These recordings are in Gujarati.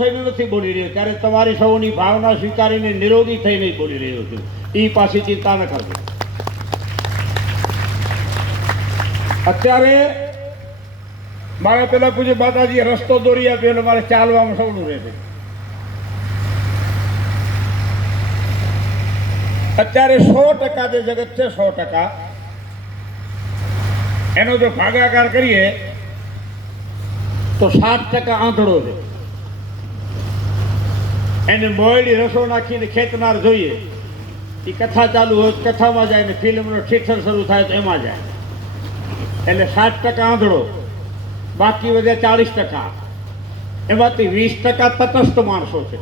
થઈને નથી બોલી રહ્યો, ત્યારે તમારી સૌની ભાવના સ્વીકારીને નિરોગી થઈને બોલી રહ્યો છું. એ પાછી ચિંતા ન કરજો. અત્યારે મારે પેલા પૂછે માતાજીએ રસ્તો દોરી આપ્યો એટલે મારે ચાલવામાં સવલું રહેશે. અત્યારે 100% જે જગત છે 100% એનો જો ભાગાકાર કરીએ તો 60% આંધળો છે. એને મોયડી રસો નાખીને ખેંચનાર જોઈએ. એ કથા ચાલુ હોય કથામાં જાય ને ફિલ્મનો થિયેટર શરૂ થાય તો એમાં જાય. એટલે 60% આંધળો, બાકી વધે 40%. એમાંથી 20% તટસ્થ માણસો છે.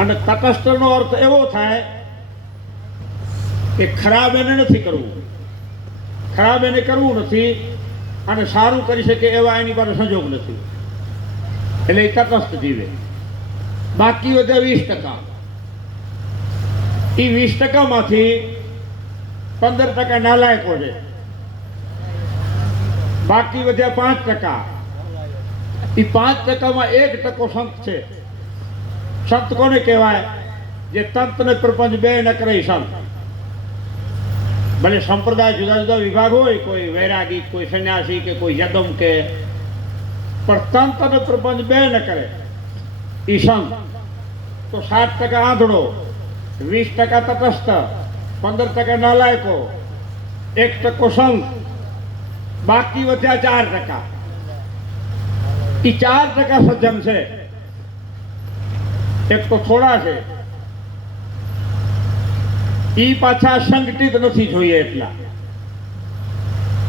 અને તટસ્થનો અર્થ એવો થાય કે ખરાબ એને નથી કરવું, ખરાબ એને કરવું નથી, અને સારું કરી શકે એવા એની પાસે સંજોગ નથી, એટલે એ તટસ્થ જીવે. બાકી વધે 20%. એ 20%માંથી 15% નાલાયકો છે. બાકી વધ્યા 5%. એ 5%માં 1% સંત છે. સંત કોને કહેવાય? જે તંત ને પ્રપંચ બે ન કરે સંત. ભલે સંપ્રદાય જુદા જુદા વિભાગ હોય, કોઈ વૈરાગી, કોઈ સંન્યાસી કે કોઈ યદમ કે, પણ તંત અને પ્રપંચ બે ન કરે એ સંત. તો 60% આંધળો, 20% તટસ્થ, 15% નાલાયકો, 1% સંત, બાકી વધ્યા 4%. એ 4% સજ્જન છે. એક તો થોડા છે, એ પાછા સંગઠિત નથી જોઈએ એટલા,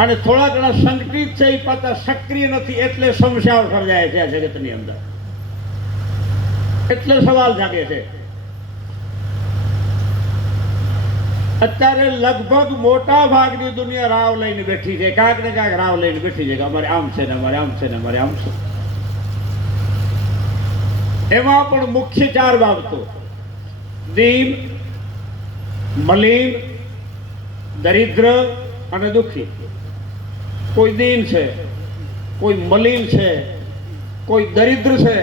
અને થોડા ઘણા સંગઠિત છે એ પાછા સક્રિય નથી, એટલે સમસ્યાઓ સર્જાય છે આ જગતની અંદર. એટલે સવાલ જાગે છે. અત્યારે લગભગ મોટા ભાગની દુનિયા રાવ લઈને બેઠી છે, કાંક ને કાંક રાવ લઈને બેઠી છે કે અમારે આમ છે ને અમારે આમ છે ને અમારે આમ છે. એમાં પણ મુખ્ય 4 બાબતો: દીન, મલિન, દરિદ્ર અને દુઃખી. કોઈ દીન છે, કોઈ મલિન છે, કોઈ દરિદ્ર છે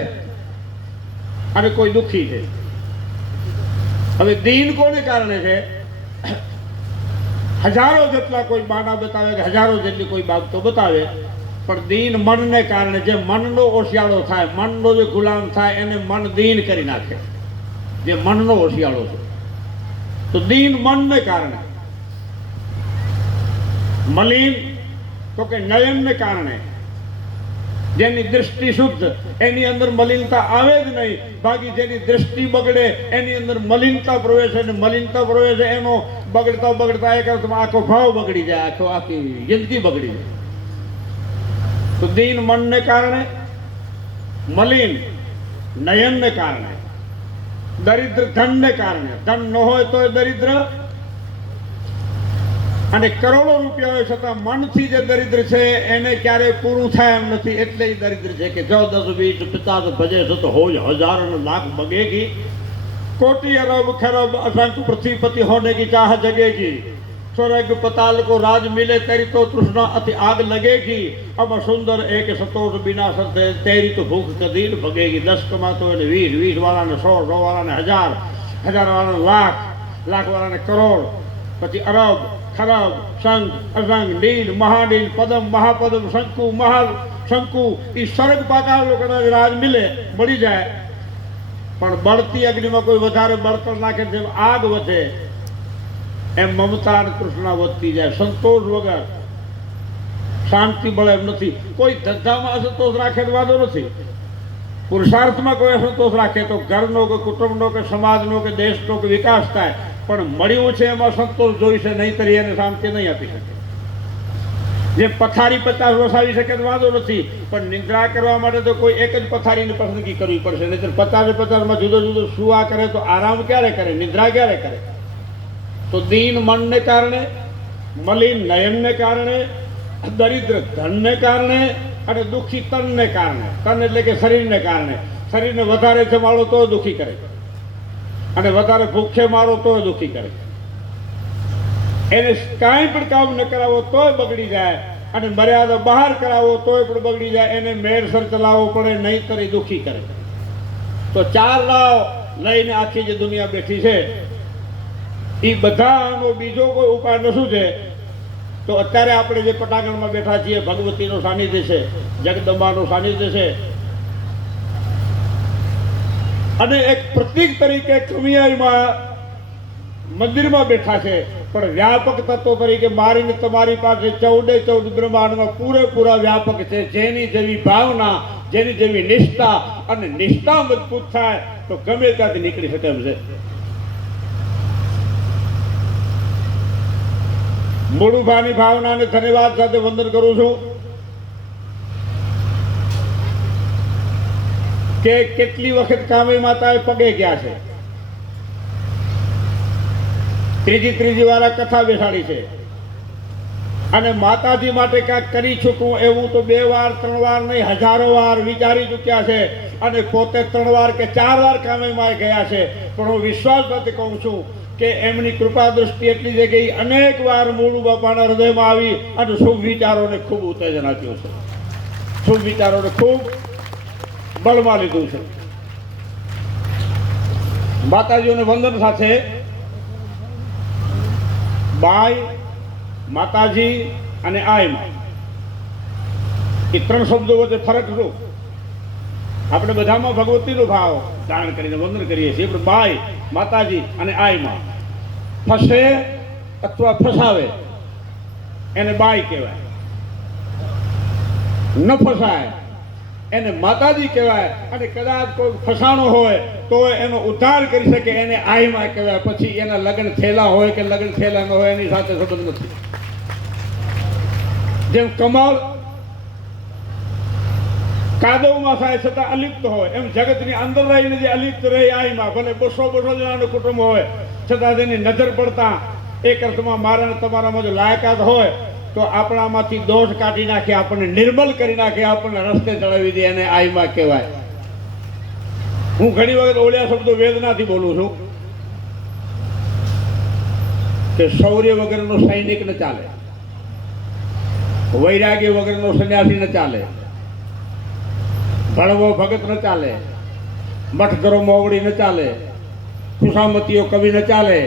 અને કોઈ દુઃખી છે. હવે દીન કોને કારણે છે? હજારો જેટલા કોઈ બાના બતાવે કે હજારો જેટલી કોઈ બાબતો બતાવે, પણ દીન મનને કારણે. જે મનનો ઓશિયાળો થાય, મનનો જે ગુલામ થાય, એને મન દીન કરી નાખે. જે મનનો ઓશિયાળો છે તો દીન મનને કારણે. મલિન તો કે નયનને કારણે. જેની દૃષ્ટિ શુદ્ધ એની અંદર મલિનતા આવે જ નહીં. બાકી જેની દૃષ્ટિ બગડે એની અંદર મલિનતા પ્રવેશે, અને મલિનતા પ્રવેશે એનો બગડતા બગડતા એક આખો ભાવ બગડી જાય, આખી જિંદગી બગડી જાય. તો દીન મનને કારણે, મલિન નયનને કારણે, દરિદ્ર ધનને કારણે. ધન ન હોય તો દરિદ્ર, અને કરોડો રૂપિયા હોય છતાં મનથી જે દરિદ્ર છે એને ક્યારેય પૂરું થાય એમ નથી, એટલે એ દરિદ્ર છે. કે 10 20 50 ભજે તો હોય હજાર લાખ बगेगी, कोटि अरब खरब असंख्य पृथ्वीपति होने की चाह जगेगी, स्वर्ग पताल को राज मिले तेरी तो तृष्णा अति आग लगेगी, अब सुंदर एक सतोष बिना सते तेरी तो भूख कदीर भगेगी. 10 कमातो એને 20, 20 વાળાને 100, 100 વાળાને 1000, 1000 વાળાને લાખ, લાખ વાળાને કરોડ, પછી અરબ, ખરબ, સંઘ, અસંઘ, નીલ, મહાનીલ, પદમ, મહાપદમ, શંકુ, મહાશંકુ. એ સ્વર્ગ પાતાળ કદાચ રાજ મિલે, મળી જાય, પણ બળતી અગ્નિમાં કોઈ વધારે બળતણ નાખે, જેમ આગ વધે એમ મમતા અને તૃષ્ણા વધતી જાય. સંતોષ વગર શાંતિ મળે એમ નથી. કોઈ ધંધામાં અસંતોષ રાખે તો વાંધો નથી, પુરુષાર્થમાં કોઈ અસંતોષ રાખે તો ઘરનો કે કુટુંબનો કે સમાજનો કે દેશનો કે વિકાસ થાય, પણ મળ્યું છે એમાં સંતોષ જોઈશે, નહીંતર એને શાંતિ નહીં આપી શકે. જે પથારી 50 વસાવી શકે તો વાંધો નથી, પણ નિંદ્રા કરવા માટે તો કોઈ એક જ પથારીની પસંદગી કરવી પડશે, નહીંતર 50-50માં જુદો જુદો સુવા કરે તો આરામ ક્યારે કરે, નિદ્રા ક્યારે કરે? તો દીન મનને કારણે, મલિન નયનને કારણે, દરિદ્ર ધનને કારણે અને દુઃખી તનને કારણે. તન એટલે કે શરીરને કારણે. શરીરને વધારે જમાડો તો દુઃખી કરે, અને વધારે ભૂખે મારો તો દુઃખી કરે. એને કાંઈ પણ કામ ન કરાવો તોય બગડી જાય, અને મર્યાદા બહાર કરાવો તોય પણ બગડી જાય, એને મેળસર ચલાવવો પડે, નહીં કરી દુઃખી કરે. તો 4 રાવ લઈને આખી જે દુનિયા બેઠી છે એ બધાનો બીજો કોઈ ઉપાય શું છે? તો અત્યારે આપણે જે પટાંગણમાં બેઠા છીએ, ભગવતીનું સાનિધ્ય છે, જગદંબાનું સાનિધ્ય છે, અને એક પ્રતીક તરીકે કમિયાઈમાં મંદિરમાં બેઠા છે, પણ વ્યાપક તત્વ તરીકે મારીને તમારી પાસે 14 બ્રહ્માંડમાં પૂરેપૂરા વ્યાપક છે. જેની જેવી ભાવના, જેની જેવી નિષ્ઠા, અને નિષ્ઠા મજબૂત થાય તો ગમે ત્યાંથી નીકળી શકે એમ છે. મૂળુભાની ભાવનાને ધન્યવાદ સાથે વંદન કરું છું કે કેટલી વખત કામે માતાએ પગે ગયા છે. ત્રીજી વાર આ કથા બેસાડી છે, અને માતાજી માટે કાંઈક કરી ચૂકવું એવું તો 2 વાર 3 વાર નહીં, હજારો વાર વિચારી ચૂક્યા છે, અને પોતે 3 વાર કે 4 વાર કામેમાં ગયા છે. પણ હું વિશ્વાસ સાથે કહું છું કે એમની કૃપા દૃષ્ટિ એટલી છે કે અનેક વાર મૂળુ બાપાના હૃદયમાં આવી અને શુભ વિચારોને ખૂબ ઉત્તેજન આપ્યું છે, શુભ વિચારોને ખૂબ બળમાં લીધું છે. માતાજીઓને વંદન સાથે બાઈ, માતાજી અને આઈમાં એ 3 શબ્દો વચ્ચે ફરક શું? આપણે બધામાં ભગવતીનો ભાવ ધારણ કરીને વંદન કરીએ છીએ, પણ બાઈ, માતાજી અને આઈમાં ફસે અથવા ફસાવે એને બાઈ કહેવાય, ન ફસાય એને માતાજી કહેવાય, અને કદાચ કોઈ ફસાણો હોય તો એનો ઉદ્ધાર કરી શકે એને આઈમાં કહેવાય. પછી એના લગ્ન થયેલા હોય કે લગ્ન થયેલા ન હોય એની સાથે સંબંધ નથી. જેમ કમળ કાદવમાં થાય છતાં અલિપ્ત હોય, એમ જગતની અંદર રહીને જે અલિપ્ત રહે આઈમાં, ભલે 200 જણાનું કુટુંબ હોય છતાં તેની નજર પડતા એક અર્થમાં મારા ને તમારામાં જો લાયકાત હોય તો આપણામાંથી દોષ કાઢી નાખે, આપણને નિર્મલ કરી નાખે, આપણને રસ્તે ચડાવી દે, એને આઈમાં કહેવાય. હું ઘણી વખત ઓળ્યા શબ્દો વેદનાથી બોલું છું કે શૌર્ય વગરનો સૈનિક ન ચાલે, વૈરાગ્ય વગરનો સંન્યાસી ન ચાલે, ભણવો ભગત ન ચાલે, મઠ કરો મોવડી ન ચાલે, ખુશામતીઓ કવિ ન ચાલે,